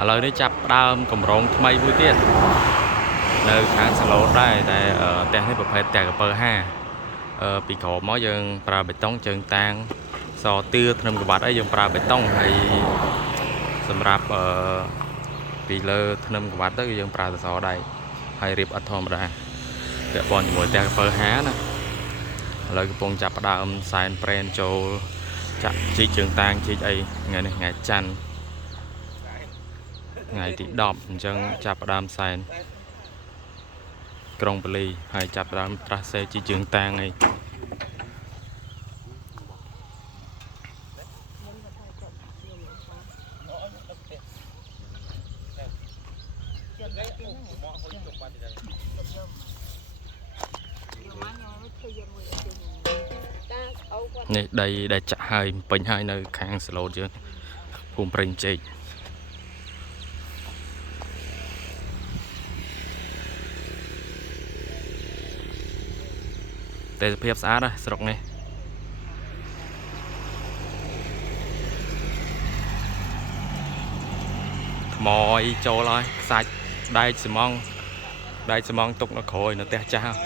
ឥឡូវនេះចាប់ដើមកម្រងថ្មីមួយទៀតនៅខាងសាឡូតដែរតែផ្ទះនេះប្រភេទផ្ទះកពើ5ពីក្រោមមកយើងប្រើបេតុងជើងតាងសទឿធ្នឹមក្បាត់អីយើងប្រើបេតុងហើយសម្រាប់ពីលើធ្នឹមក្បាត់ទៅយើងប្រើសសរដែកហើយរៀបអត់ធម្មតាពាក់ព័ន្ធជាមួយផ្ទះកពើ5ណាឥឡូវកំពុងចាប់ដើមសែនប្រេនចូលចាក់ជីកជើងតាងជីកអីថ្ងៃនេះថ្ងៃច័ន្ទថ្ងៃទី10អញ្ចឹងចាប់ផ្ដើមសែនក្រុងប៉ូលីហើយចាប់ផ្ដើមត្រាស់សេជីជើងតាងអីនេះដីដែលចាក់ហើយពេញហើយនៅខាងស្លូតយើងភូមិប្រេងជែកតែសភាពស្អាតណាស់ស្រុកនេះថ្មអីចូលហើយខ្សាច់ដែកស្មងទុកនៅក្រោយនៅផ្ទះចាស់